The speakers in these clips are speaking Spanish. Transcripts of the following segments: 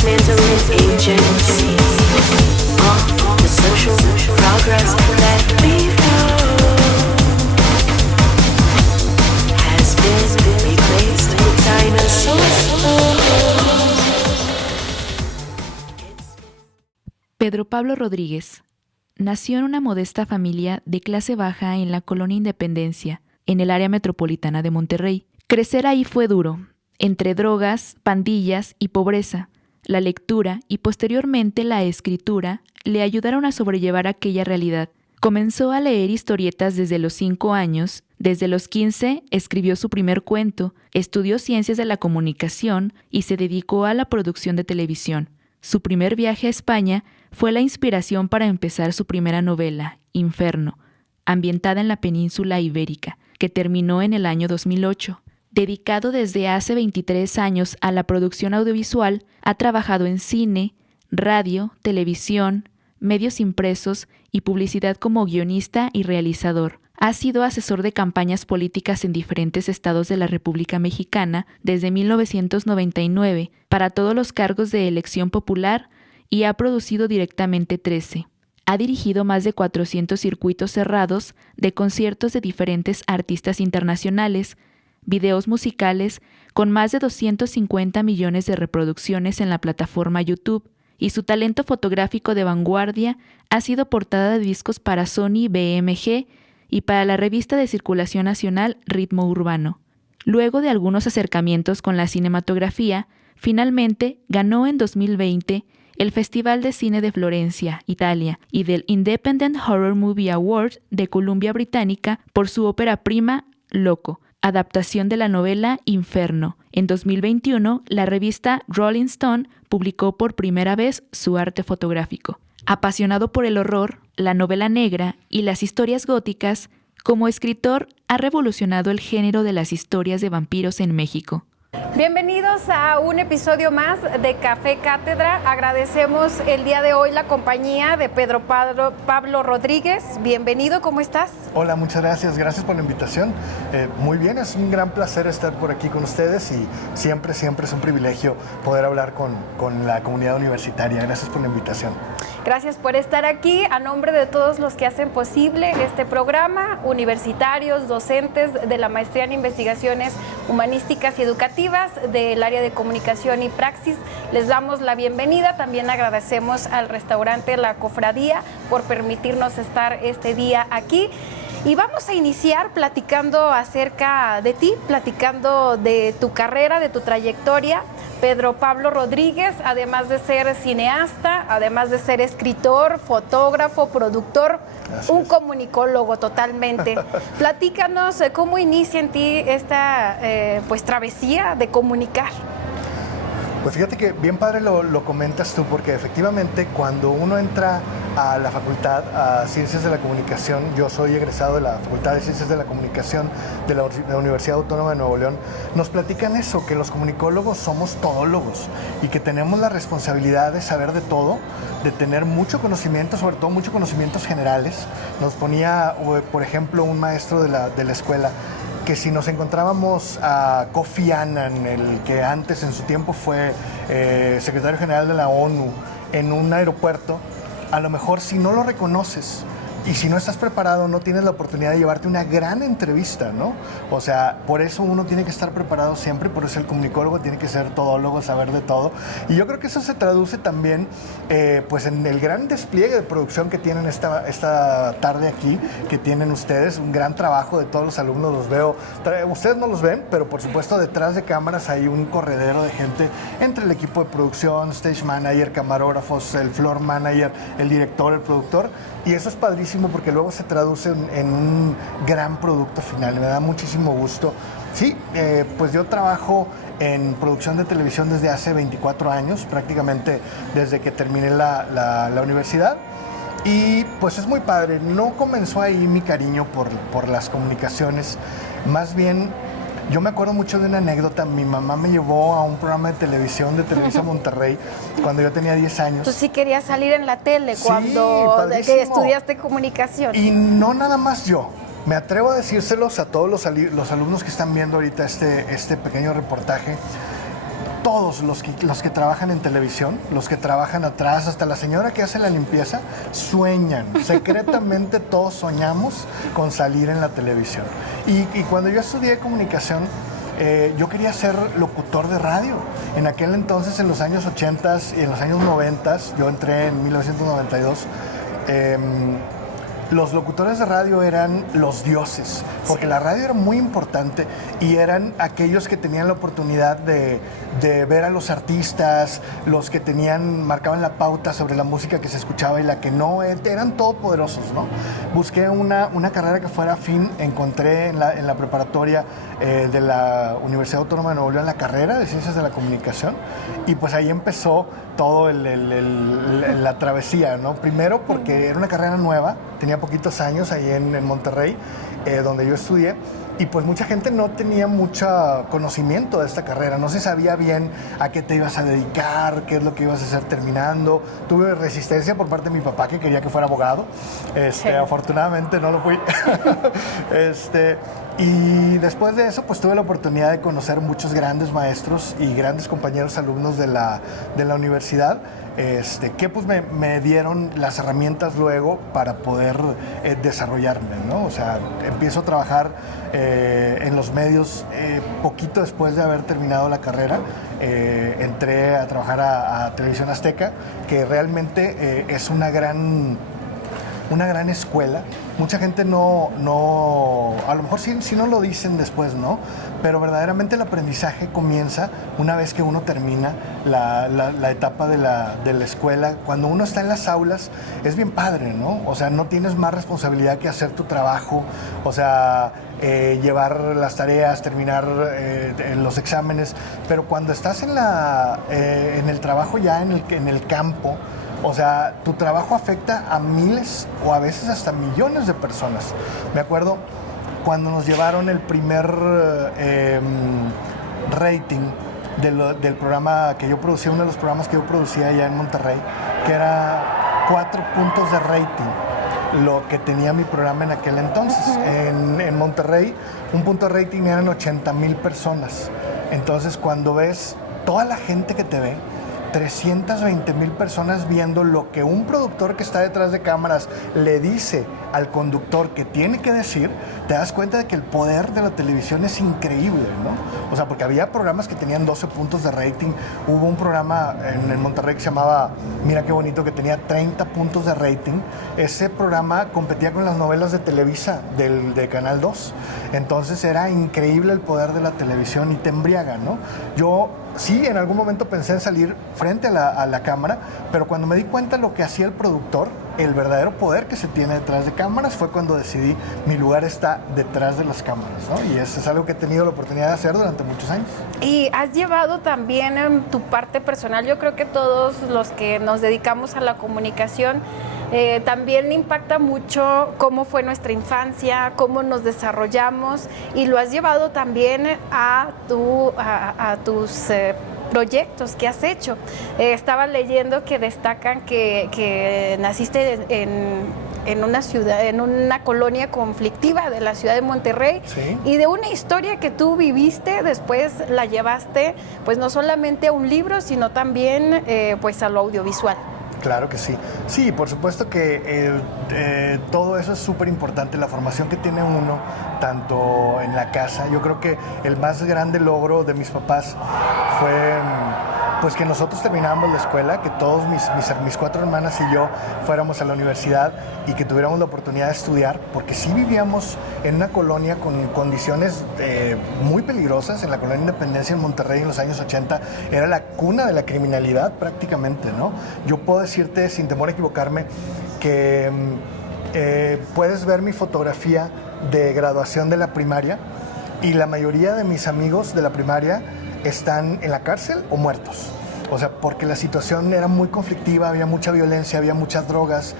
dismantling agency. The social progress that we've known has been replaced with dinosaurs. Pedro Pablo Rodríguez nació en una modesta familia de clase baja en la colonia Independencia, en el área metropolitana de Monterrey. Crecer ahí fue duro, entre drogas, pandillas y pobreza. La lectura y posteriormente la escritura le ayudaron a sobrellevar aquella realidad. Comenzó a leer historietas desde los 5 años, desde los 15 escribió su primer cuento, estudió ciencias de la comunicación y se dedicó a la producción de televisión. Su primer viaje a España fue la inspiración para empezar su primera novela, Inferno, ambientada en la península ibérica, que terminó en el año 2008. Dedicado desde hace 23 años a la producción audiovisual, ha trabajado en cine, radio, televisión, medios impresos y publicidad como guionista y realizador. Ha sido asesor de campañas políticas en diferentes estados de la República Mexicana desde 1999 para todos los cargos de elección popular y ha producido directamente 13. Ha dirigido más de 400 circuitos cerrados de conciertos de diferentes artistas internacionales, videos musicales con más de 250 millones de reproducciones en la plataforma YouTube, y su talento fotográfico de vanguardia ha sido portada de discos para Sony BMG y para la revista de circulación nacional Ritmo Urbano. Luego de algunos acercamientos con la cinematografía, finalmente ganó en 2020 el Festival de Cine de Florencia, Italia, y del Independent Horror Movie Award de Columbia Británica por su ópera prima Loco, adaptación de la novela Inferno. En 2021, la revista Rolling Stone publicó por primera vez su arte fotográfico. Apasionado por el horror, la novela negra y las historias góticas, como escritor ha revolucionado el género de las historias de vampiros en México. Bienvenidos a un episodio más de Café Cátedra. Agradecemos el día de hoy la compañía de Pedro Pablo Rodríguez. Bienvenido, ¿cómo estás? Hola, muchas gracias. Gracias por la invitación. Muy bien, es un gran placer estar por aquí con ustedes y siempre es un privilegio poder hablar con la comunidad universitaria. Gracias por la invitación. Gracias por estar aquí. A nombre de todos los que hacen posible este programa, universitarios, docentes de la Maestría en Investigaciones Humanísticas y Educativas del área de comunicación y praxis, les damos la bienvenida. También agradecemos al restaurante La Cofradía por permitirnos estar este día aquí. Y vamos a iniciar platicando acerca de ti, platicando de tu carrera, de tu trayectoria. Pedro Pablo Rodríguez, además de ser cineasta, además de ser escritor, fotógrafo, productor, un comunicólogo totalmente. Platícanos cómo inicia en ti esta travesía de comunicar. Pues fíjate que bien padre lo comentas tú, porque efectivamente cuando uno entra a la Facultad a Ciencias de la Comunicación, yo soy egresado de la Facultad de Ciencias de la Comunicación de la Universidad Autónoma de Nuevo León, nos platican eso, que los comunicólogos somos todólogos y que tenemos la responsabilidad de saber de todo, de tener mucho conocimiento, sobre todo muchos conocimientos generales. Nos ponía, por ejemplo, un maestro de la escuela, que si nos encontrábamos a Kofi Annan, el que antes en su tiempo fue secretario general de la ONU, en un aeropuerto, a lo mejor si no lo reconoces y si no estás preparado, no tienes la oportunidad de llevarte una gran entrevista, ¿no? O sea, por eso uno tiene que estar preparado siempre, por eso el comunicólogo tiene que ser todólogo, saber de todo. Y yo creo que eso se traduce también pues en el gran despliegue de producción que tienen esta tarde aquí, que tienen ustedes, un gran trabajo de todos los alumnos, los veo, ustedes no los ven, pero por supuesto detrás de cámaras hay un corredero de gente entre el equipo de producción, stage manager, camarógrafos, el floor manager, el director, el productor, y eso es padrísimo porque luego se traduce en un gran producto final. Me da muchísimo gusto. Sí, pues yo trabajo en producción de televisión desde hace 24 años, prácticamente desde que terminé la universidad. Y pues es muy padre. No comenzó ahí mi cariño por las comunicaciones. Más bien, yo me acuerdo mucho de una anécdota. Mi mamá me llevó a un programa de televisión de Televisa Monterrey cuando yo tenía 10 años. Tú sí querías salir en la tele cuando que estudiaste comunicación. Y no nada más yo. Me atrevo a decírselos a todos los alumnos que están viendo ahorita este pequeño reportaje. todos los que trabajan en televisión, los que trabajan atrás, hasta la señora que hace la limpieza, sueñan. Secretamente todos soñamos con salir en la televisión. Y cuando yo estudié comunicación, yo quería ser locutor de radio. En aquel entonces, en los años 80 y en los años 90, yo entré en 1992, los locutores de radio eran los dioses, porque la radio era muy importante y eran aquellos que tenían la oportunidad de ver a los artistas, los que marcaban la pauta sobre la música que se escuchaba y la que no, eran todopoderosos, ¿no? Busqué una carrera que fuera afín, encontré en la preparatoria de la Universidad Autónoma de Nuevo León la carrera de Ciencias de la Comunicación, y pues ahí empezó todo la travesía, ¿no? Primero porque era una carrera nueva, tenía poquitos años ahí en Monterrey, donde yo estudié, y pues mucha gente no tenía mucho conocimiento de esta carrera, no se sabía bien a qué te ibas a dedicar, qué es lo que ibas a hacer terminando. Tuve resistencia por parte de mi papá, que quería que fuera abogado. Afortunadamente no lo fui. Y después de eso, pues tuve la oportunidad de conocer muchos grandes maestros y grandes compañeros alumnos de la universidad, que pues me dieron las herramientas luego para poder desarrollarme, ¿no? O sea, empiezo a trabajar en los medios poquito después de haber terminado la carrera. Entré a trabajar a Televisión Azteca, que realmente es una gran escuela. Mucha gente no, a lo mejor sí no lo dicen después, ¿no? Pero verdaderamente el aprendizaje comienza una vez que uno termina la etapa de la escuela. Cuando uno está en las aulas es bien padre, ¿no? O sea, no tienes más responsabilidad que hacer tu trabajo, o sea, llevar las tareas, terminar los exámenes, pero cuando estás en el trabajo ya en el campo, o sea, tu trabajo afecta a miles o a veces hasta millones de personas. Me acuerdo cuando nos llevaron el primer rating del programa que yo producía, uno de los programas que yo producía allá en Monterrey, que era 4 puntos de rating, lo que tenía mi programa en aquel entonces. En Monterrey, un punto de rating eran 80,000 personas. Entonces, cuando ves toda la gente que te ve, 320,000 personas viendo lo que un productor que está detrás de cámaras le dice al conductor que tiene que decir, te das cuenta de que el poder de la televisión es increíble, ¿no? O sea, porque había programas que tenían 12 puntos de rating. Hubo un programa en el Monterrey que se llamaba Mira qué bonito, que tenía 30 puntos de rating. Ese programa competía con las novelas de Televisa, de Canal 2. Entonces era increíble el poder de la televisión y te embriaga, ¿no? Yo sí, en algún momento pensé en salir frente a la cámara, pero cuando me di cuenta de lo que hacía el productor, el verdadero poder que se tiene detrás de cámaras, fue cuando decidí mi lugar está detrás de las cámaras, ¿no? Y eso es algo que he tenido la oportunidad de hacer durante muchos años. Y has llevado también en tu parte personal, yo creo que todos los que nos dedicamos a la comunicación, también impacta mucho cómo fue nuestra infancia, cómo nos desarrollamos, y lo has llevado también a tus proyectos que has hecho. Estaba leyendo que destacan que naciste en una ciudad, en una colonia conflictiva de la ciudad de Monterrey, ¿sí? Y de una historia que tú viviste, después la llevaste pues no solamente a un libro, sino también pues a lo audiovisual. Claro que sí. Sí, por supuesto que todo eso es súper importante, la formación que tiene uno, tanto en la casa. Yo creo que el más grande logro de mis papás fue pues que nosotros termináramos la escuela, que todos mis 4 hermanas y yo fuéramos a la universidad y que tuviéramos la oportunidad de estudiar, porque sí vivíamos en una colonia con condiciones muy peligrosas. En la colonia Independencia en Monterrey en los años 80 era la cuna de la criminalidad prácticamente, ¿no? Yo puedo decirte sin temor a equivocarme que puedes ver mi fotografía de graduación de la primaria y la mayoría de mis amigos de la primaria están en la cárcel o muertos. O sea, porque la situación era muy conflictiva, había mucha violencia, había muchas drogas,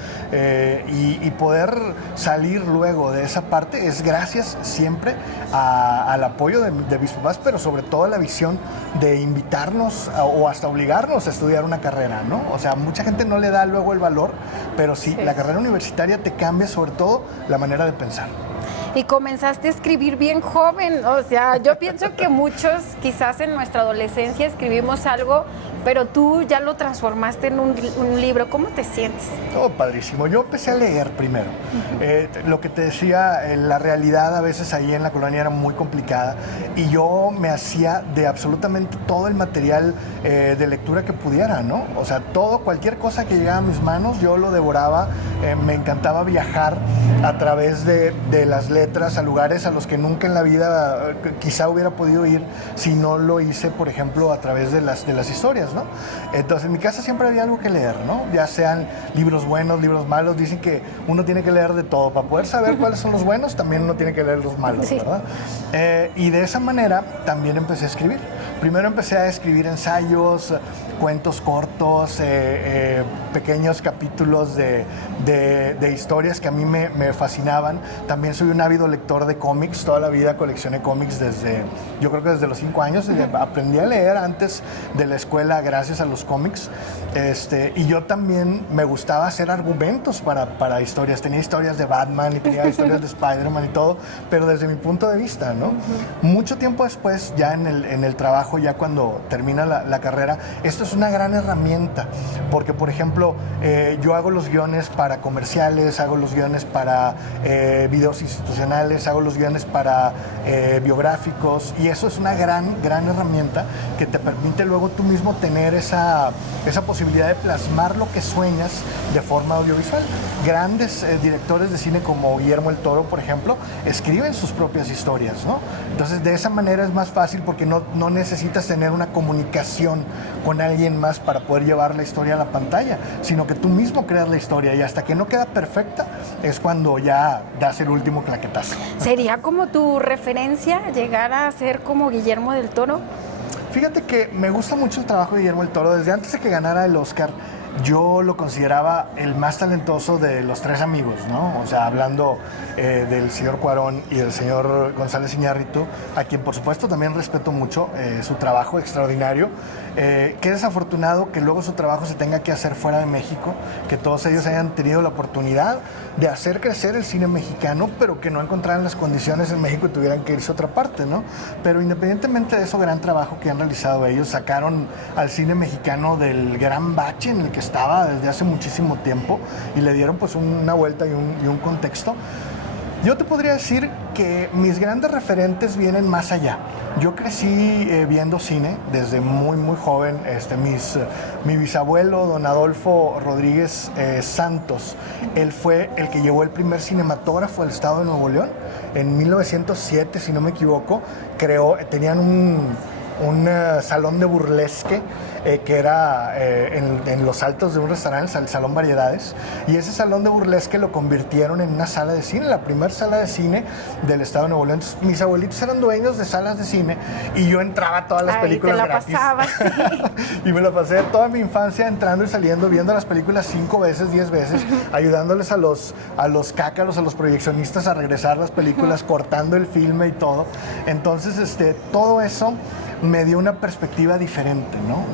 y poder salir luego de esa parte es gracias siempre al apoyo de mis papás, pero sobre todo a la visión de invitarnos o hasta obligarnos a estudiar una carrera, ¿no? O sea, mucha gente no le da luego el valor, pero sí, la carrera universitaria te cambia sobre todo la manera de pensar. y comenzaste a escribir bien joven. O sea, yo pienso que muchos quizás en nuestra adolescencia escribimos algo, pero tú ya lo transformaste en un libro. ¿Cómo te sientes? Oh, padrísimo. Yo empecé a leer primero. Lo que te decía, la realidad a veces ahí en la colonia era muy complicada y yo me hacía de absolutamente todo el material de lectura que pudiera, ¿no? O sea, cualquier cosa que llegaba a mis manos, yo lo devoraba. Me encantaba viajar a través de las letras a lugares a los que nunca en la vida quizá hubiera podido ir si no lo hice, por ejemplo, a través de las historias, ¿no? Entonces, en mi casa siempre había algo que leer, ¿no? Ya sean libros buenos, libros malos. Dicen que uno tiene que leer de todo. Para poder saber cuáles son los buenos, también uno tiene que leer los malos, sí, ¿verdad? Y de esa manera también empecé a escribir. Primero empecé a escribir ensayos, cuentos cortos, pequeños capítulos de historias que a mí me fascinaban. También soy un ávido lector de cómics. Toda la vida coleccioné cómics yo creo que desde los 5 años. Aprendí a leer antes de la escuela gracias a los cómics. Y yo también me gustaba hacer argumentos para historias. Tenía historias de Batman y tenía historias de Spider-Man y todo, pero desde mi punto de vista, ¿no? Mucho tiempo después, ya en el trabajo, ya cuando termina la carrera, esto es una gran herramienta, porque, por ejemplo, yo hago los guiones para comerciales, hago los guiones para videos institucionales, hago los guiones para biográficos, y eso es una gran herramienta que te permite luego tú mismo tener esa posibilidad de plasmar lo que sueñas de forma audiovisual. Grandes directores de cine como Guillermo el Toro, por ejemplo, escriben sus propias historias, ¿no? Entonces, de esa manera es más fácil porque no necesitas tener una comunicación con alguien más para poder llevar la historia a la pantalla, sino que tú mismo creas la historia y hasta que no queda perfecta es cuando ya das el último claquetazo. ¿Sería como tu referencia llegar a ser como Guillermo del Toro? Fíjate que me gusta mucho el trabajo de Guillermo del Toro. Desde antes de que ganara el Oscar, yo lo consideraba el más talentoso de los 3 amigos, ¿no? O sea, hablando del señor Cuarón y del señor González Iñárritu, a quien por supuesto también respeto mucho, su trabajo extraordinario. Qué desafortunado que luego su trabajo se tenga que hacer fuera de México, que todos ellos hayan tenido la oportunidad de hacer crecer el cine mexicano, pero que no encontraran las condiciones en México y tuvieran que irse a otra parte, ¿no? Pero independientemente de eso, gran trabajo que han realizado ellos, sacaron al cine mexicano del gran bache en el que estaba desde hace muchísimo tiempo y le dieron pues una vuelta y un contexto. Yo te podría decir que mis grandes referentes vienen más allá. Yo crecí viendo cine desde muy joven. Mi bisabuelo, don Adolfo Rodríguez Santos, él fue el que llevó el primer cinematógrafo al estado de Nuevo León. En 1907, si no me equivoco, tenían un salón de burlesque que era en los altos de un restaurante, el Salón Variedades, y ese salón de burlesque lo convirtieron en una sala de cine, la primera sala de cine del estado de Nuevo León. Entonces, mis abuelitos eran dueños de salas de cine y yo entraba a todas las películas gratis. Pasabas, sí. Y me la pasé toda mi infancia entrando y saliendo, viendo las películas 5 veces, 10 veces, ayudándoles a los cácaros, a los proyeccionistas a regresar las películas, cortando el filme y todo. Entonces, todo eso me dio una perspectiva diferente, ¿no?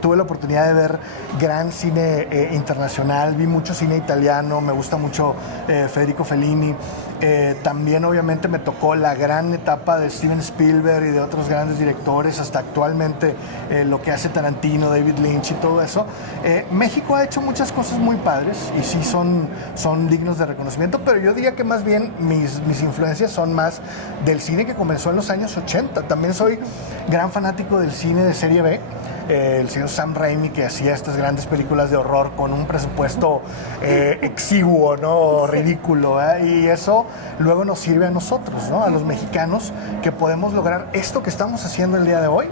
Tuve la oportunidad de ver gran cine internacional, vi mucho cine italiano, me gusta mucho Federico Fellini. También obviamente me tocó la gran etapa de Steven Spielberg y de otros grandes directores, hasta actualmente lo que hace Tarantino, David Lynch y todo eso. México ha hecho muchas cosas muy padres y sí son dignos de reconocimiento, pero yo diría que más bien mis influencias son más del cine que comenzó en los años 80. También soy gran fanático del cine de serie B. El señor Sam Raimi, que hacía estas grandes películas de horror con un presupuesto exiguo, ¿no? Ridículo, ¿eh? Y eso luego nos sirve a nosotros, ¿no? A los mexicanos, que podemos lograr esto que estamos haciendo el día de hoy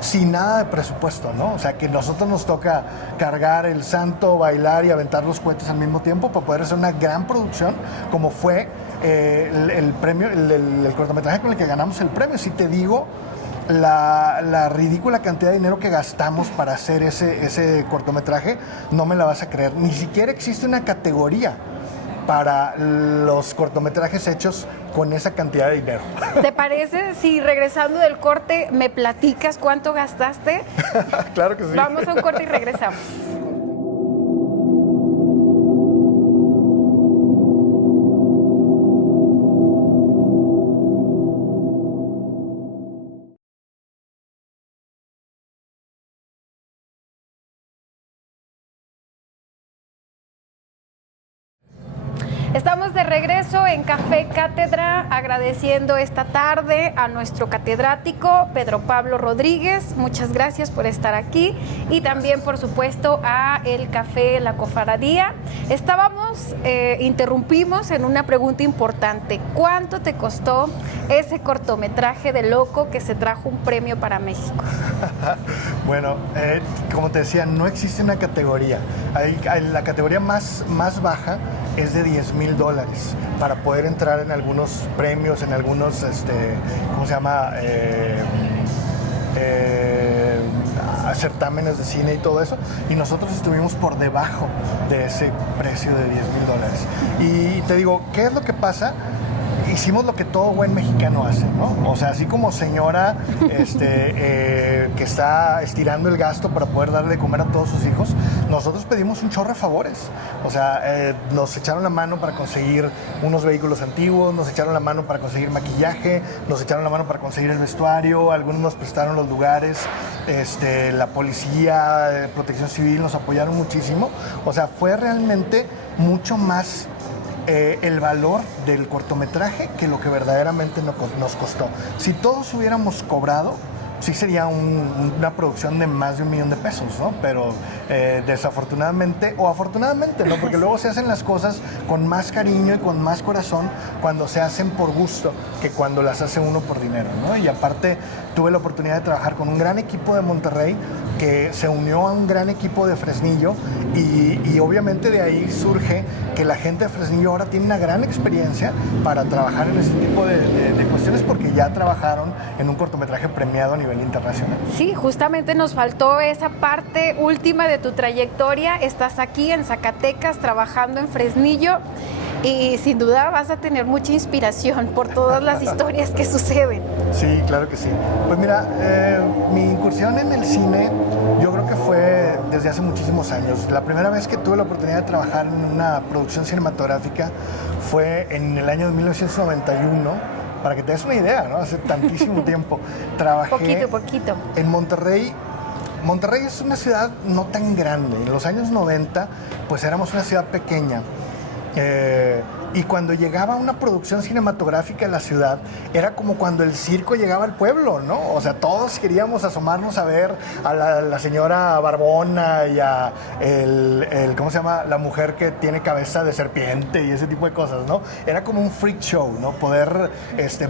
sin nada de presupuesto, ¿no? O sea, que nosotros nos toca cargar el santo, bailar y aventar los cohetes al mismo tiempo para poder hacer una gran producción, como fue el premio, el cortometraje con el que ganamos el premio. Si te digo la ridícula cantidad de dinero que gastamos para hacer ese cortometraje, no me la vas a creer. Ni siquiera existe una categoría para los cortometrajes hechos con esa cantidad de dinero. ¿Te parece si regresando del corte me platicas cuánto gastaste? Claro que sí. Vamos a un corte y regresamos. Estamos de regreso en Café Cátedra, agradeciendo esta tarde a nuestro catedrático Pedro Pablo Rodríguez. Muchas gracias por estar aquí. Y también, por supuesto, a El Café La Cofradía. Interrumpimos en una pregunta importante. ¿Cuánto te costó ese cortometraje de Loco que se trajo un premio para México? Bueno, como te decía, no existe una categoría. La categoría más baja es de $10,000 para poder entrar en algunos premios, en algunos, ¿cómo se llama? Certámenes de cine y todo eso, y nosotros estuvimos por debajo de ese precio de $10,000. Y te digo, ¿qué es lo que pasa? Hicimos lo que todo buen mexicano hace, ¿no? O sea, así como señora que está estirando el gasto para poder darle de comer a todos sus hijos, nosotros pedimos un chorro de favores. O sea, nos echaron la mano para conseguir unos vehículos antiguos, nos echaron la mano para conseguir maquillaje, nos echaron la mano para conseguir el vestuario, algunos nos prestaron los lugares, la policía, Protección Civil nos apoyaron muchísimo. O sea, fue realmente mucho más el valor del cortometraje que lo que verdaderamente nos costó. Si todos hubiéramos cobrado, sí sería una producción de más de $1 millón, ¿no? Pero desafortunadamente, o afortunadamente, ¿no? Porque luego se hacen las cosas con más cariño y con más corazón cuando se hacen por gusto que cuando las hace uno por dinero, ¿no? Y aparte, tuve la oportunidad de trabajar con un gran equipo de Monterrey que se unió a un gran equipo de Fresnillo y obviamente de ahí surge que la gente de Fresnillo ahora tiene una gran experiencia para trabajar en este tipo de cuestiones porque ya trabajaron en un cortometraje premiado a nivel internacional. Sí, justamente nos faltó esa parte última de tu trayectoria. Estás aquí en Zacatecas trabajando en Fresnillo y sin duda vas a tener mucha inspiración por todas las historias que suceden. Sí, claro que sí. Pues mira, mi incursión en el cine yo creo que fue desde hace muchísimos años. La primera vez que tuve la oportunidad de trabajar en una producción cinematográfica fue en el año de 1991, para que te des una idea, ¿no? Hace tantísimo tiempo. Trabajé Poquito. en Monterrey. Monterrey es una ciudad no tan grande. En los años 90, pues éramos una ciudad pequeña. Y cuando llegaba una producción cinematográfica en la ciudad, era como cuando el circo llegaba al pueblo, ¿no? O sea, todos queríamos asomarnos a ver a la señora Barbona y a ¿cómo se llama? La mujer que tiene cabeza de serpiente y ese tipo de cosas, ¿no? Era como un freak show, ¿no? Poder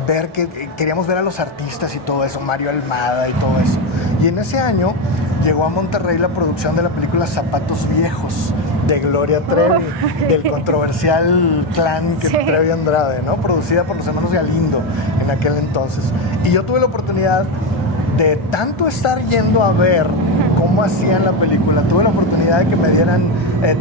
ver queríamos ver a los artistas y todo eso, Mario Almada y todo eso. Y en ese año llegó a Monterrey la producción de la película Zapatos Viejos, de Gloria Trevi, del controversial clan Trevi Andrade, ¿no? Producida por los hermanos Galindo en aquel entonces. Y yo tuve la oportunidad de tanto estar yendo a ver cómo hacían la película, tuve la oportunidad de que me dieran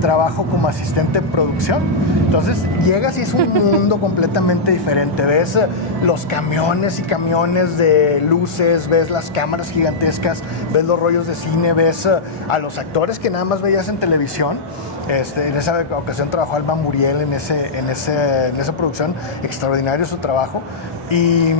trabajo como asistente de producción. Entonces llegas y es un mundo completamente diferente. Ves los camiones y camiones de luces, ves las cámaras gigantescas, ves los rollos de cine, ves a los actores que nada más veías en televisión. En esa ocasión trabajó Alba Muriel en esa producción, extraordinario su trabajo. Y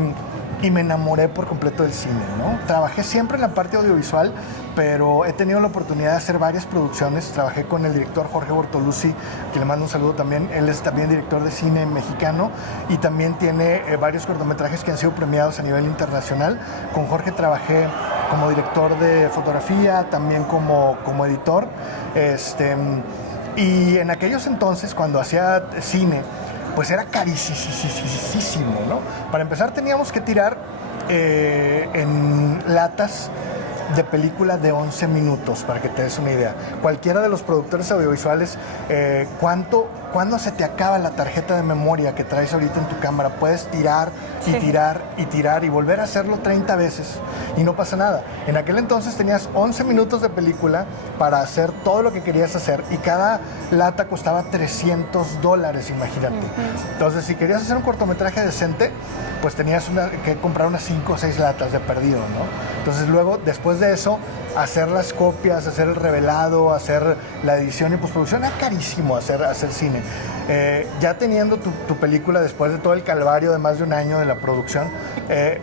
me enamoré por completo del cine, ¿no? Trabajé siempre en la parte audiovisual, pero he tenido la oportunidad de hacer varias producciones. Trabajé con el director Jorge Bortoluzzi, que le mando un saludo también. Él es también director de cine mexicano y también tiene varios cortometrajes que han sido premiados a nivel internacional. Con Jorge trabajé como director de fotografía, también como editor. Y en aquellos entonces, cuando hacía cine, pues era carísimo, ¿no? Para empezar teníamos que tirar en latas de película de 11 minutos, para que te des una idea. Cualquiera de los productores audiovisuales, ¿cuándo se te acaba la tarjeta de memoria que traes ahorita en tu cámara? Puedes tirar y tirar y tirar y volver a hacerlo 30 veces y no pasa nada. En aquel entonces tenías 11 minutos de película para hacer todo lo que querías hacer y cada lata costaba $300, imagínate. Entonces, si querías hacer un cortometraje decente, pues tenías que comprar unas 5 o 6 latas de perdido, ¿no? Entonces luego, después de eso, hacer las copias, hacer el revelado, hacer la edición y postproducción, era carísimo hacer cine. Ya teniendo tu película después de todo el calvario de más de un año de la producción,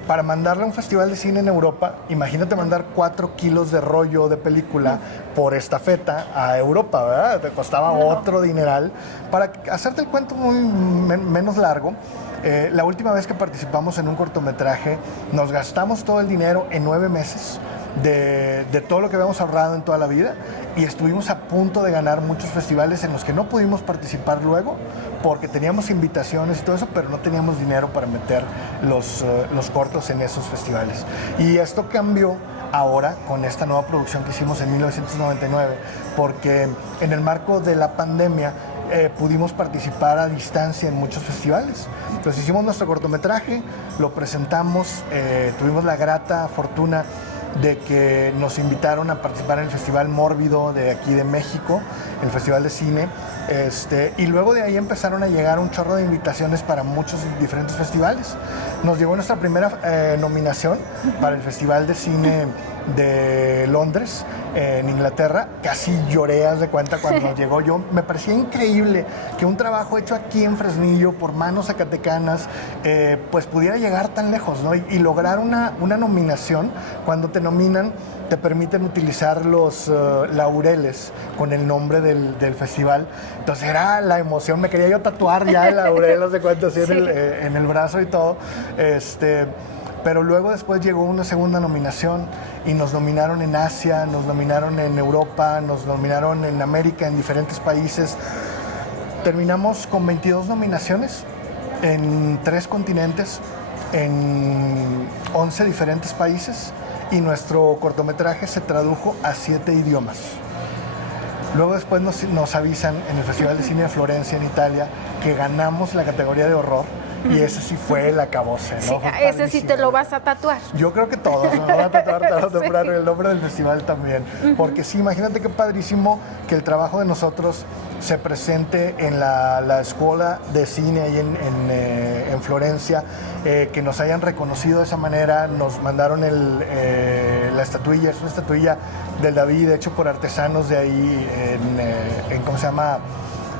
para mandarla a un festival de cine en Europa, imagínate mandar 4 kilos de rollo de película por estafeta a Europa, ¿verdad? Te costaba otro dineral. Para hacerte el cuento menos largo, la última vez que participamos en un cortometraje, nos gastamos todo el dinero en 9 meses de todo lo que habíamos ahorrado en toda la vida y estuvimos a punto de ganar muchos festivales en los que no pudimos participar luego porque teníamos invitaciones y todo eso, pero no teníamos dinero para meter los cortos en esos festivales. Y esto cambió ahora con esta nueva producción que hicimos en 1999, porque en el marco de la pandemia pudimos participar a distancia en muchos festivales. Entonces hicimos nuestro cortometraje, lo presentamos, tuvimos la grata fortuna de que nos invitaron a participar en el Festival Mórbido de aquí de México, el Festival de Cine, y luego de ahí empezaron a llegar un chorro de invitaciones para muchos diferentes festivales. Nos llegó nuestra primera nominación para el Festival de Cine de Londres, en Inglaterra. Casi lloré, haz de cuenta, cuando nos llegó. Me parecía increíble que un trabajo hecho aquí en Fresnillo por manos zacatecanas pues pudiera llegar tan lejos, ¿no? Y lograr una nominación. Cuando te nominan, te permiten utilizar los laureles con el nombre del festival. Entonces era la emoción, me quería yo tatuar ya el laurel, haz de cuenta, así sí, en el brazo y todo. Pero luego después llegó una segunda nominación y nos nominaron en Asia, nos nominaron en Europa, nos nominaron en América, en diferentes países. Terminamos con 22 nominaciones en 3 continentes, en 11 diferentes países, y nuestro cortometraje se tradujo a 7 idiomas. Luego después nos avisan en el Festival de Cine de Florencia, en Italia, que ganamos la categoría de horror. Y ese sí fue el acabose, ¿no? Sí, ese sí te lo vas a tatuar. Yo creo que todos, me van a tatuar tarde o temprano el nombre del festival también. Porque sí, imagínate qué padrísimo que el trabajo de nosotros se presente en la escuela de cine ahí en Florencia, que nos hayan reconocido de esa manera. Nos mandaron la estatuilla, es una estatuilla del David hecho por artesanos de ahí en ¿cómo se llama?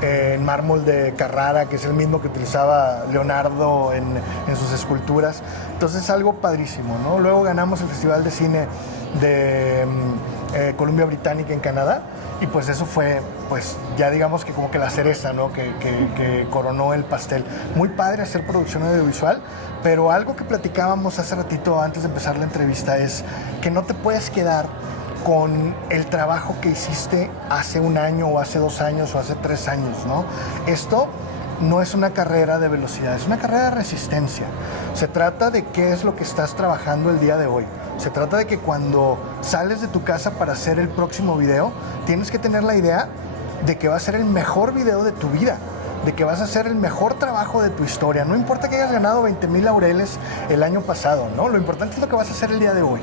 En mármol de Carrara, que es el mismo que utilizaba Leonardo en sus esculturas. Entonces, algo padrísimo, ¿no? Luego ganamos el Festival de Cine de Columbia Británica en Canadá, y pues eso fue, pues ya digamos que como que la cereza, ¿no? que coronó el pastel. Muy padre hacer producción audiovisual, pero algo que platicábamos hace ratito antes de empezar la entrevista es que no te puedes quedar con el trabajo que hiciste hace un año o hace 2 años o hace 3 años, ¿no? Esto no es una carrera de velocidad, es una carrera de resistencia. Se trata de qué es lo que estás trabajando el día de hoy. Se trata de que cuando sales de tu casa para hacer el próximo video, tienes que tener la idea de que va a ser el mejor video de tu vida, de que vas a hacer el mejor trabajo de tu historia. No importa que hayas ganado 20,000 laureles el año pasado, ¿no? Lo importante es lo que vas a hacer el día de hoy.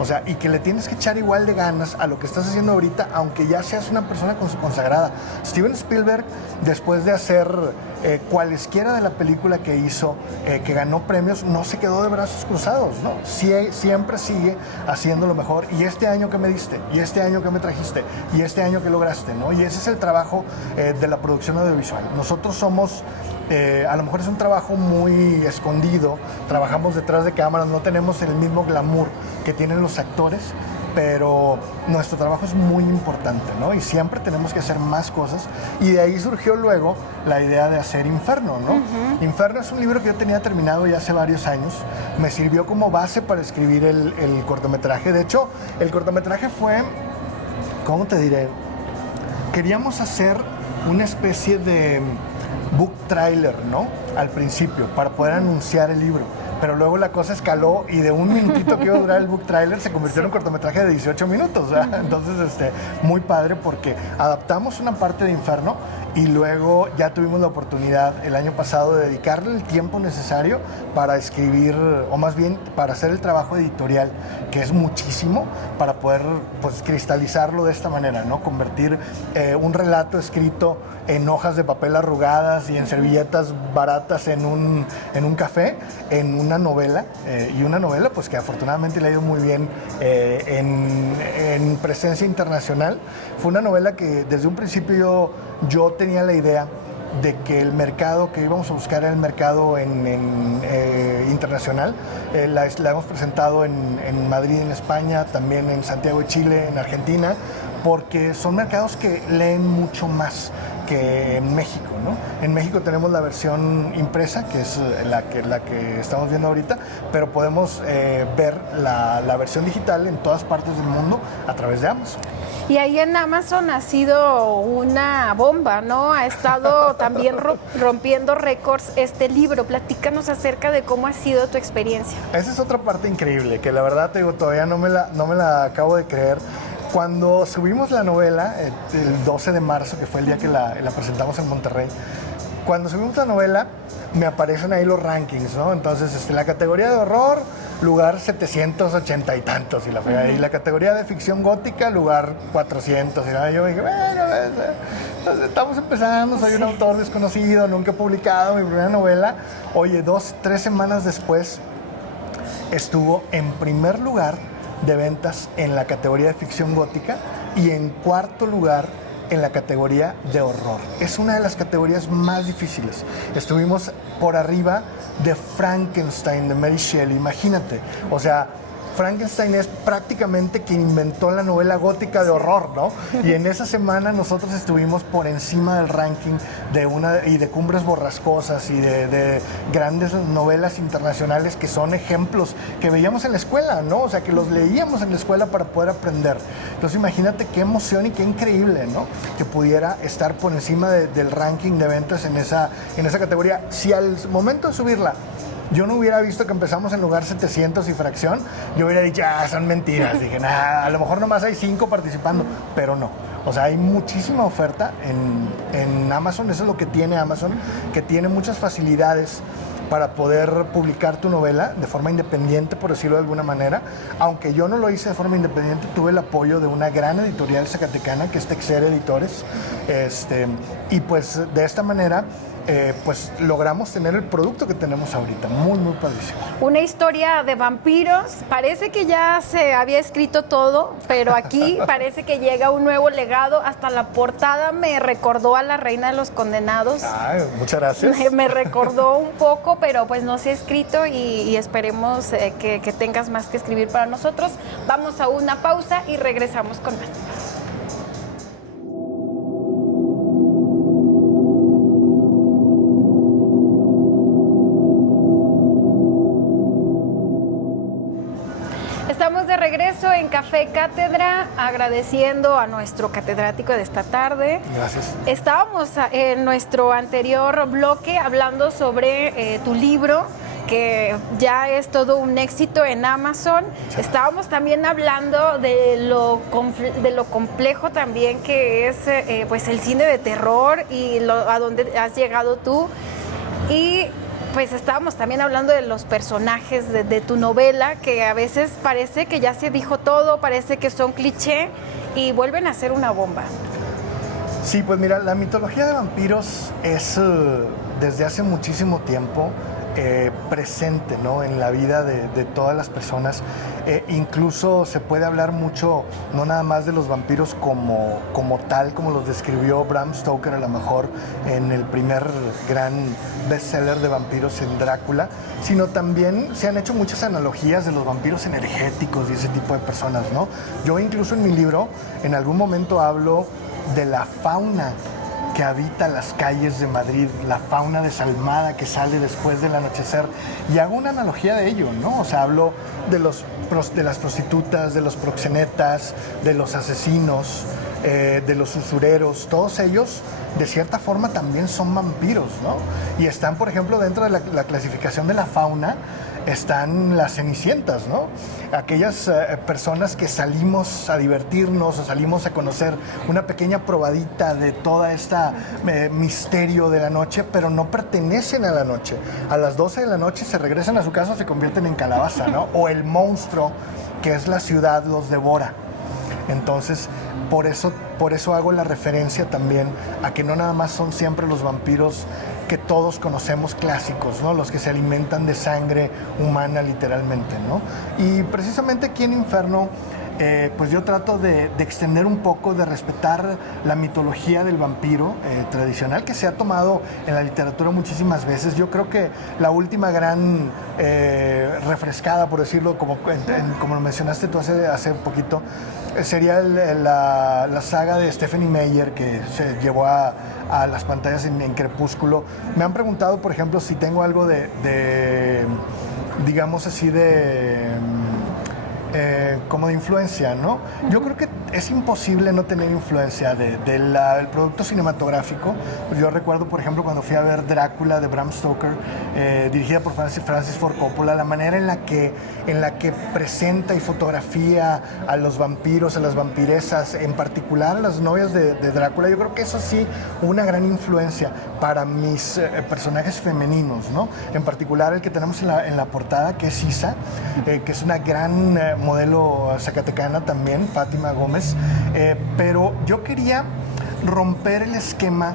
O sea, y que le tienes que echar igual de ganas a lo que estás haciendo ahorita, aunque ya seas una persona consagrada. Steven Spielberg, después de hacer cualesquiera de la película que hizo, que ganó premios, no se quedó de brazos cruzados, ¿no? Siempre sigue haciendo lo mejor. Y este año que me diste, y este año que me trajiste, y este año que lograste, ¿no? Y ese es el trabajo de la producción audiovisual. Nosotros somos... a lo mejor es un trabajo muy escondido, trabajamos detrás de cámaras, no tenemos el mismo glamour que tienen los actores, pero nuestro trabajo es muy importante, ¿no? Y siempre tenemos que hacer más cosas, y de ahí surgió luego la idea de hacer Inferno, ¿no? Inferno es un libro que yo tenía terminado ya hace varios años, me sirvió como base para escribir el cortometraje. De hecho, el cortometraje fue, ¿cómo te diré? Queríamos hacer una especie de book trailer, ¿no? Al principio, para poder anunciar el libro. Pero luego la cosa escaló y de un minutito que iba a durar el book trailer se convirtió en un cortometraje de 18 minutos. ¿Verdad? Entonces, muy padre porque adaptamos una parte de Inferno y luego ya tuvimos la oportunidad el año pasado de dedicarle el tiempo necesario para escribir, o más bien para hacer el trabajo editorial, que es muchísimo, para poder pues cristalizarlo de esta manera, ¿no? Convertir un relato escrito en hojas de papel arrugadas y en servilletas baratas en un café, en una novela, y una novela pues que afortunadamente le ha ido muy bien en presencia internacional. Fue una novela que desde un principio yo tenía la idea de que el mercado que íbamos a buscar era el mercado internacional. La hemos presentado en Madrid, en España, también en Santiago de Chile, en Argentina, porque son mercados que leen mucho más que en México, ¿no? En México tenemos la versión impresa, que es la que estamos viendo ahorita, pero podemos ver la versión digital en todas partes del mundo a través de Amazon. Y ahí en Amazon ha sido una bomba, ¿no? Ha estado también rompiendo récords este libro. Platícanos acerca de cómo ha sido tu experiencia. Esa es otra parte increíble, que la verdad te digo, todavía no me la acabo de creer. Cuando subimos la novela, el 12 de marzo, que fue el día que la presentamos en Monterrey, cuando subimos la novela, me aparecen ahí los rankings, ¿no? Entonces, la categoría de horror, lugar 780 y tantos, y la categoría de ficción gótica, lugar 400. Y yo dije, bueno, estamos empezando, soy un autor desconocido, nunca he publicado mi primera novela. Oye, 2-3 semanas después, estuvo en primer lugar de ventas en la categoría de ficción gótica y en cuarto lugar en la categoría de horror. Es una de las categorías más difíciles. Estuvimos por arriba de Frankenstein de Mary Shelley, imagínate. O sea, Frankenstein es prácticamente quien inventó la novela gótica de horror, ¿no? Y en esa semana nosotros estuvimos por encima del ranking de Cumbres Borrascosas y de grandes novelas internacionales que son ejemplos que veíamos en la escuela, ¿no? O sea, que los leíamos en la escuela para poder aprender. Entonces imagínate qué emoción y qué increíble, ¿no? Que pudiera estar por encima del ranking de ventas en esa categoría. Si al momento de subirla yo no hubiera visto que empezamos en lugar 700 y fracción, yo hubiera dicho, son mentiras. Dije, a lo mejor nomás hay 5 participando, pero no. O sea, hay muchísima oferta en Amazon, eso es lo que tiene Amazon, que tiene muchas facilidades para poder publicar tu novela de forma independiente, por decirlo de alguna manera. Aunque yo no lo hice de forma independiente, tuve el apoyo de una gran editorial zacatecana, que es Texer Editores, y pues de esta manera pues logramos tener el producto que tenemos ahorita, muy, muy padrísimo. Una historia de vampiros, parece que ya se había escrito todo, pero aquí parece que llega un nuevo legado, hasta la portada me recordó a La Reina de los Condenados. Ay, muchas gracias. Me recordó un poco, pero pues no se ha escrito y esperemos que tengas más que escribir para nosotros. Vamos a una pausa y regresamos con más. Estamos de regreso en Café Cátedra, agradeciendo a nuestro catedrático de esta tarde. Gracias. Estábamos en nuestro anterior bloque hablando sobre tu libro, que ya es todo un éxito en Amazon. Estábamos también hablando de lo complejo también que es pues el cine de terror y a dónde has llegado tú. Y pues estábamos también hablando de los personajes de tu novela, que a veces parece que ya se dijo todo, parece que son cliché y vuelven a ser una bomba. Sí, pues mira, la mitología de vampiros es desde hace muchísimo tiempo presente, ¿no?, en la vida de todas las personas. Incluso se puede hablar mucho, no nada más de los vampiros como tal, como los describió Bram Stoker a lo mejor en el primer gran bestseller de vampiros en Drácula, sino también se han hecho muchas analogías de los vampiros energéticos y ese tipo de personas, ¿no? Yo incluso en mi libro en algún momento hablo de la fauna que habita las calles de Madrid, la fauna desalmada que sale después del anochecer, y hago una analogía de ello, ¿no? O sea, hablo de las prostitutas, de los proxenetas, de los asesinos, de los usureros. Todos ellos de cierta forma también son vampiros, ¿no? Y están, por ejemplo, dentro de la clasificación de la fauna, están las cenicientas, ¿no? Aquellas personas que salimos a divertirnos o salimos a conocer una pequeña probadita de toda esta misterio de la noche, pero no pertenecen a la noche. A las 12 de la noche se regresan a su casa, se convierten en calabaza, ¿no? O el monstruo, que es la ciudad, los devora. Entonces, por eso hago la referencia también a que no nada más son siempre los vampiros que todos conocemos clásicos, ¿no? Los que se alimentan de sangre humana literalmente, ¿no? Y precisamente aquí en Inferno pues yo trato de extender un poco, de respetar la mitología del vampiro tradicional que se ha tomado en la literatura muchísimas veces. Yo creo que la última gran refrescada, por decirlo, como lo mencionaste tú hace poquito, sería la saga de Stephenie Meyer que se llevó a las pantallas en Crepúsculo. Me han preguntado, por ejemplo, si tengo algo de digamos así, como de influencia, ¿no? Yo creo que es imposible no tener influencia del producto cinematográfico. Yo recuerdo, por ejemplo, cuando fui a ver Drácula de Bram Stoker, dirigida por Francis Ford Coppola, la manera en la que presenta y fotografía a los vampiros, a las vampiresas, en particular a las novias de Drácula. Yo creo que eso sí, una gran influencia para mis personajes femeninos, ¿no? En particular el que tenemos en la portada, que es Isa, que es una gran modelo zacatecana también, Fátima Gómez, pero yo quería romper el esquema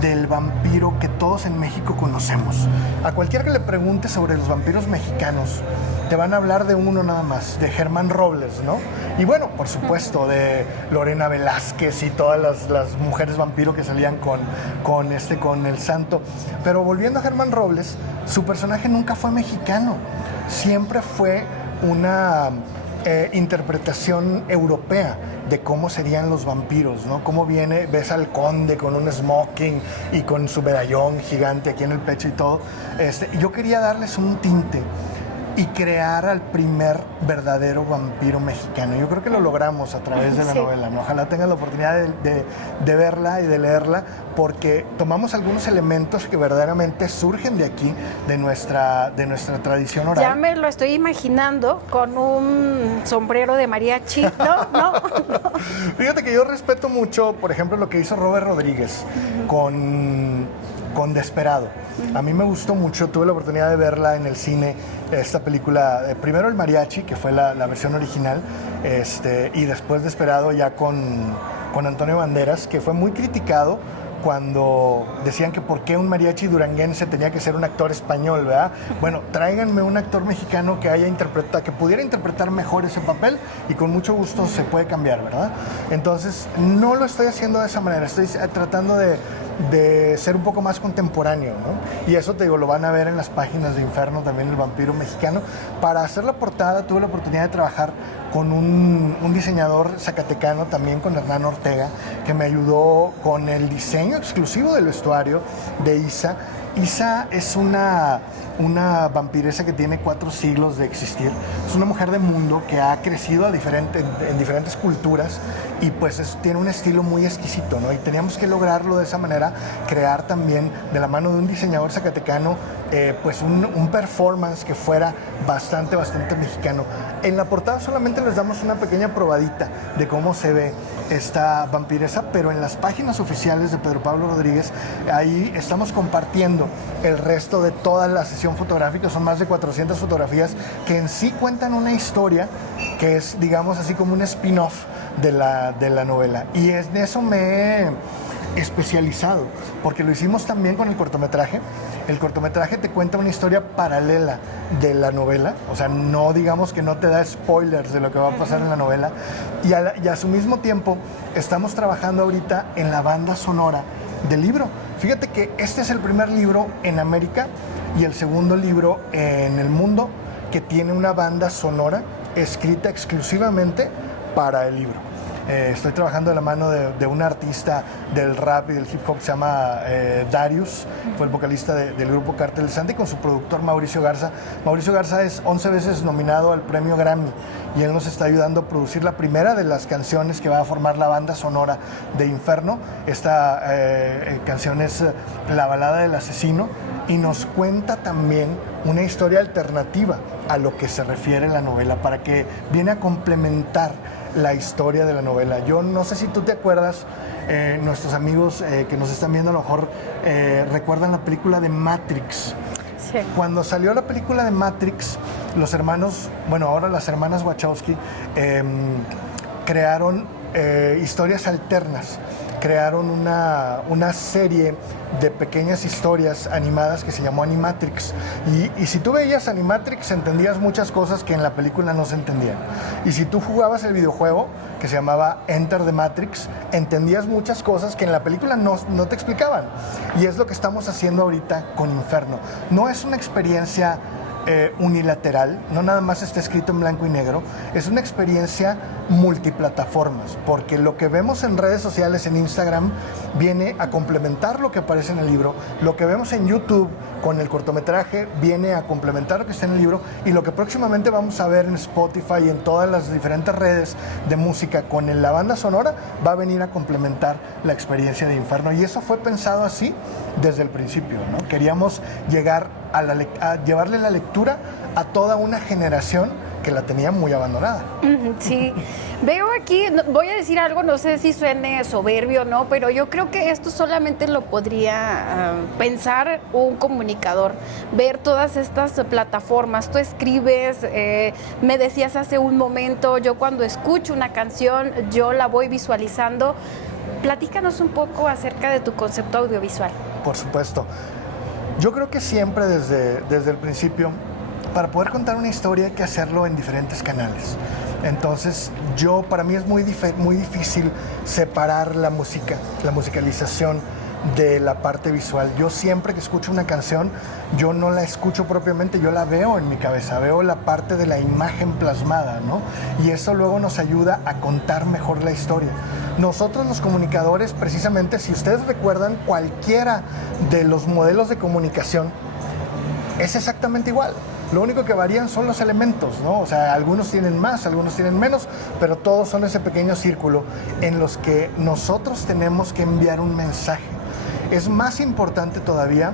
del vampiro que todos en México conocemos. A cualquiera que le pregunte sobre los vampiros mexicanos, te van a hablar de uno nada más, de Germán Robles, ¿no? Y bueno, por supuesto, de Lorena Velázquez y todas las mujeres vampiro que salían con el santo. Pero volviendo a Germán Robles, su personaje nunca fue mexicano, siempre fue una interpretación europea de cómo serían los vampiros, ¿no? Cómo ves al conde con un smoking y con su medallón gigante aquí en el pecho y todo. Yo quería darles un tinte y crear al primer verdadero vampiro mexicano. Yo creo que lo logramos a través de la novela, ¿no? Ojalá tengas la oportunidad de verla y de leerla, porque tomamos algunos elementos que verdaderamente surgen de aquí, de nuestra tradición oral. Ya me lo estoy imaginando con un sombrero de mariachi. No. Fíjate que yo respeto mucho, por ejemplo, lo que hizo Robert Rodríguez con Desperado. A mí me gustó mucho, tuve la oportunidad de verla en el cine, esta película, primero el mariachi, que fue la versión original, y después Desperado ya con Antonio Banderas, que fue muy criticado cuando decían que por qué un mariachi duranguense tenía que ser un actor español, ¿verdad? Bueno, tráiganme un actor mexicano que pudiera interpretar mejor ese papel, y con mucho gusto se puede cambiar, ¿verdad? Entonces, no lo estoy haciendo de esa manera, estoy tratando de ser un poco más contemporáneo, ¿no? Y eso, te digo, lo van a ver en las páginas de Inferno, también el vampiro mexicano. Para hacer la portada tuve la oportunidad de trabajar con un diseñador zacatecano, también con Hernán Ortega, que me ayudó con el diseño exclusivo del vestuario de Isa. Isa es una vampiresa que tiene 4 siglos de existir. Es una mujer de mundo que ha crecido en diferentes culturas, y pues tiene un estilo muy exquisito, ¿no? Y teníamos que lograrlo de esa manera, crear también de la mano de un diseñador zacatecano, pues un performance que fuera bastante mexicano. En la portada solamente les damos una pequeña probadita de cómo se ve esta vampiresa, pero en las páginas oficiales de Pedro Pablo Rodríguez, ahí estamos compartiendo el resto de toda la sesión fotográfica. Son más de 400 fotografías que en sí cuentan una historia que es, digamos así, como un spin-off de la novela, y en eso me he especializado, porque lo hicimos también con el cortometraje. El cortometraje te cuenta una historia paralela de la novela, o sea, no, digamos que no te da spoilers de lo que va a pasar en la novela, y a su mismo tiempo estamos trabajando ahorita en la banda sonora del libro. Fíjate que este es el primer libro en América y el segundo libro en el mundo que tiene una banda sonora escrita exclusivamente para el libro. Estoy trabajando de la mano de un artista del rap y del hip hop, se llama Darius, fue el vocalista del grupo Cártel Santa, y con su productor Mauricio Garza. Mauricio Garza es 11 veces nominado al premio Grammy, y él nos está ayudando a producir la primera de las canciones que va a formar la banda sonora de Inferno. Esta canción es La balada del asesino, y nos cuenta también una historia alternativa a lo que se refiere la novela, para que viene a complementar la historia de la novela. Yo no sé si tú te acuerdas, nuestros amigos que nos están viendo a lo mejor recuerdan la película de Matrix. Sí. Cuando salió la película de Matrix, ahora las hermanas Wachowski crearon historias alternas. Crearon una serie de pequeñas historias animadas que se llamó Animatrix. Y si tú veías Animatrix, entendías muchas cosas que en la película no se entendían. Y si tú jugabas el videojuego, que se llamaba Enter the Matrix, entendías muchas cosas que en la película no te explicaban. Y es lo que estamos haciendo ahorita con Inferno. No es una experiencia unilateral, no nada más está escrito en blanco y negro, es una experiencia multiplataformas, porque lo que vemos en redes sociales, en Instagram, viene a complementar lo que aparece en el libro, lo que vemos en YouTube con el cortometraje viene a complementar lo que está en el libro, y lo que próximamente vamos a ver en Spotify y en todas las diferentes redes de música con la banda sonora va a venir a complementar la experiencia de Inferno, y eso fue pensado así desde el principio, ¿no? Queríamos llegar a llevarle la lectura a toda una generación que la tenía muy abandonada. Sí, veo aquí, voy a decir algo, no sé si suene soberbio o no, pero yo creo que esto solamente lo podría pensar un comunicador, ver todas estas plataformas. Tú escribes, me decías hace un momento, yo cuando escucho una canción, yo la voy visualizando. Platícanos un poco acerca de tu concepto audiovisual. Por supuesto. Yo creo que siempre desde el principio, para poder contar una historia hay que hacerlo en diferentes canales. Entonces, para mí es muy difícil separar la música, la musicalización de la parte visual. Yo siempre que escucho una canción, yo no la escucho propiamente, yo la veo en mi cabeza, veo la parte de la imagen plasmada, ¿no? Y eso luego nos ayuda a contar mejor la historia. Nosotros los comunicadores, precisamente, si ustedes recuerdan, cualquiera de los modelos de comunicación es exactamente igual. Lo único que varían son los elementos, ¿no? O sea, algunos tienen más, algunos tienen menos, pero todos son ese pequeño círculo en los que nosotros tenemos que enviar un mensaje. Es más importante todavía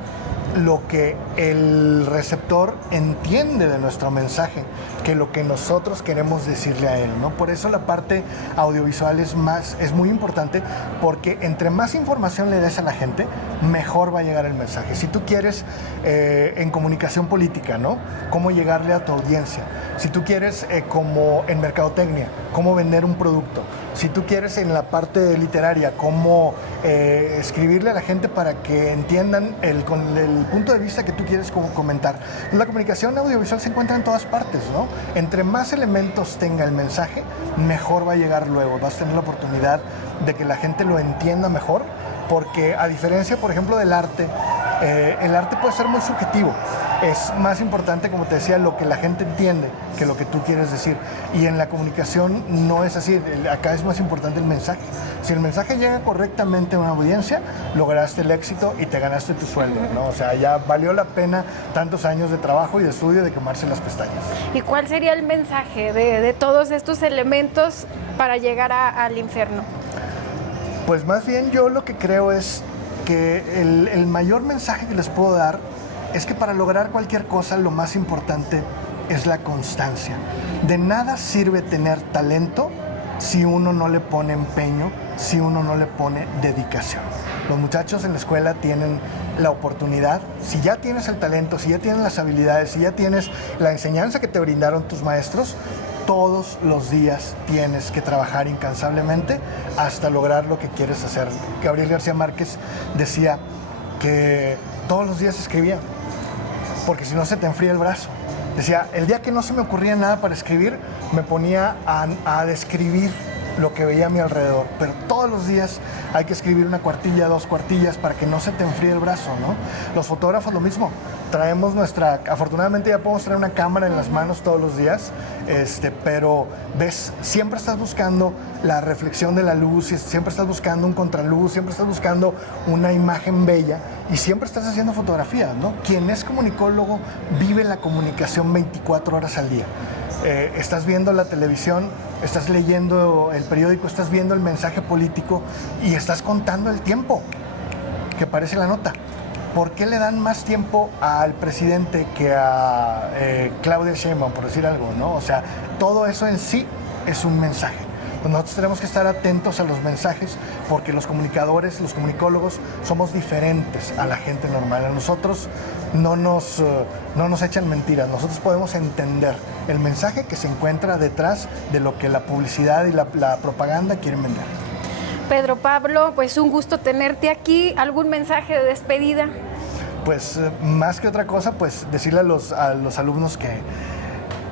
lo que el receptor entiende de nuestro mensaje que lo que nosotros queremos decirle a él, ¿no? Por eso la parte audiovisual es muy importante, porque entre más información le des a la gente, mejor va a llegar el mensaje. Si tú quieres en comunicación política, ¿no? Cómo llegarle a tu audiencia. Si tú quieres como en mercadotecnia, cómo vender un producto. Si tú quieres en la parte literaria, cómo escribirle a la gente para que entiendan con el punto de vista que tú quieres comentar. La comunicación audiovisual se encuentra en todas partes, ¿no? Entre más elementos tenga el mensaje, mejor va a llegar luego. Vas a tener la oportunidad de que la gente lo entienda mejor, porque a diferencia, por ejemplo, del arte, el arte puede ser muy subjetivo. Es más importante, como te decía, lo que la gente entiende que lo que tú quieres decir. Y en la comunicación no es así. Acá es más importante el mensaje. Si el mensaje llega correctamente a una audiencia, lograste el éxito y te ganaste tu sueldo, ¿no? O sea, ya valió la pena tantos años de trabajo y de estudio de quemarse las pestañas. ¿Y cuál sería el mensaje de todos estos elementos para llegar al infierno? Pues más bien yo lo que creo es que el mayor mensaje que les puedo dar es que para lograr cualquier cosa lo más importante es la constancia. De nada sirve tener talento si uno no le pone empeño, si uno no le pone dedicación. Los muchachos en la escuela tienen la oportunidad, si ya tienes el talento, si ya tienes las habilidades, si ya tienes la enseñanza que te brindaron tus maestros, todos los días tienes que trabajar incansablemente hasta lograr lo que quieres hacer. Gabriel García Márquez decía que todos los días escribía, porque si no se te enfría el brazo. Decía, el día que no se me ocurría nada para escribir, me ponía a describir lo que veía a mi alrededor, pero todos los días hay que escribir una cuartilla, 2 cuartillas para que no se te enfríe el brazo, ¿no? Los fotógrafos lo mismo, traemos afortunadamente ya podemos traer una cámara en las manos todos los días, pero ves, siempre estás buscando la reflexión de la luz, siempre estás buscando un contraluz, siempre estás buscando una imagen bella y siempre estás haciendo fotografías, ¿no? Quien es comunicólogo vive la comunicación 24 horas al día. Estás viendo la televisión, estás leyendo el periódico, estás viendo el mensaje político y estás contando el tiempo que parece la nota. ¿Por qué le dan más tiempo al presidente que a Claudia Sheinbaum, por decir algo, ¿no? O sea, todo eso en sí es un mensaje. pues nosotros tenemos que estar atentos a los mensajes porque los comunicadores, los comunicólogos, somos diferentes a la gente normal. A nosotros no nos echan mentiras, nosotros podemos entender el mensaje que se encuentra detrás de lo que la publicidad y la propaganda quieren vender. Pedro Pablo, pues un gusto tenerte aquí. ¿Algún mensaje de despedida? Pues más que otra cosa, pues decirle a los alumnos que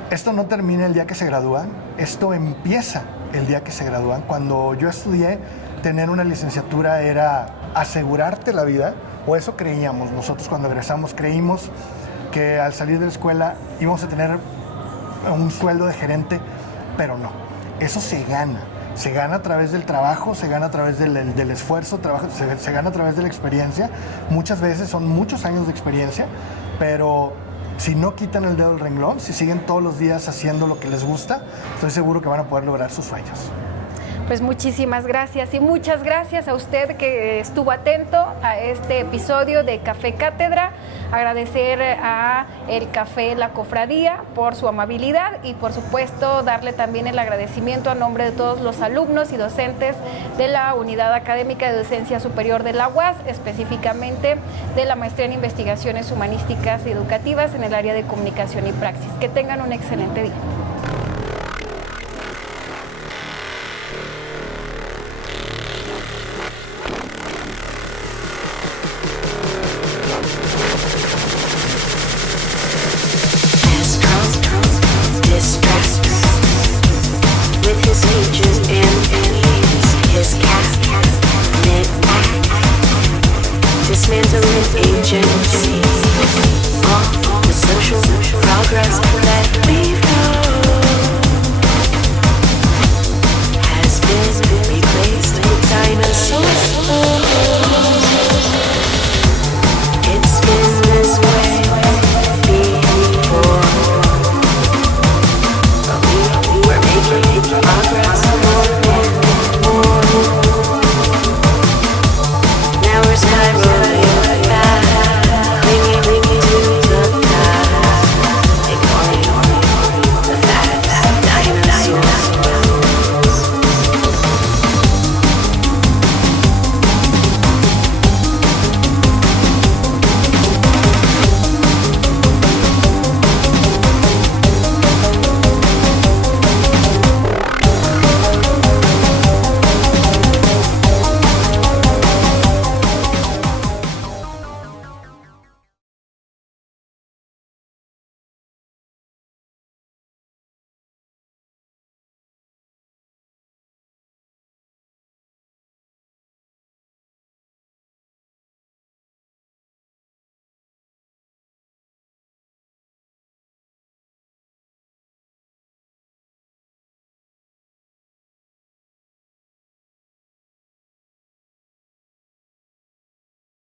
esto no termina el día que se gradúan, esto empieza el día que se gradúan. Cuando yo estudié, tener una licenciatura era asegurarte la vida, o eso creíamos nosotros cuando egresamos, creímos que al salir de la escuela íbamos a tener un sueldo de gerente, pero no, eso se gana. Se gana a través del trabajo, se gana a través del esfuerzo, se gana a través de la experiencia. Muchas veces son muchos años de experiencia, pero si no quitan el dedo del renglón, si siguen todos los días haciendo lo que les gusta, estoy seguro que van a poder lograr sus sueños. Pues muchísimas gracias y muchas gracias a usted que estuvo atento a este episodio de Café Cátedra. Agradecer a el Café La Cofradía por su amabilidad y por supuesto darle también el agradecimiento a nombre de todos los alumnos y docentes de la Unidad Académica de Docencia Superior de la UAS, específicamente de la Maestría en Investigaciones Humanísticas y Educativas en el área de Comunicación y Praxis. Que tengan un excelente día.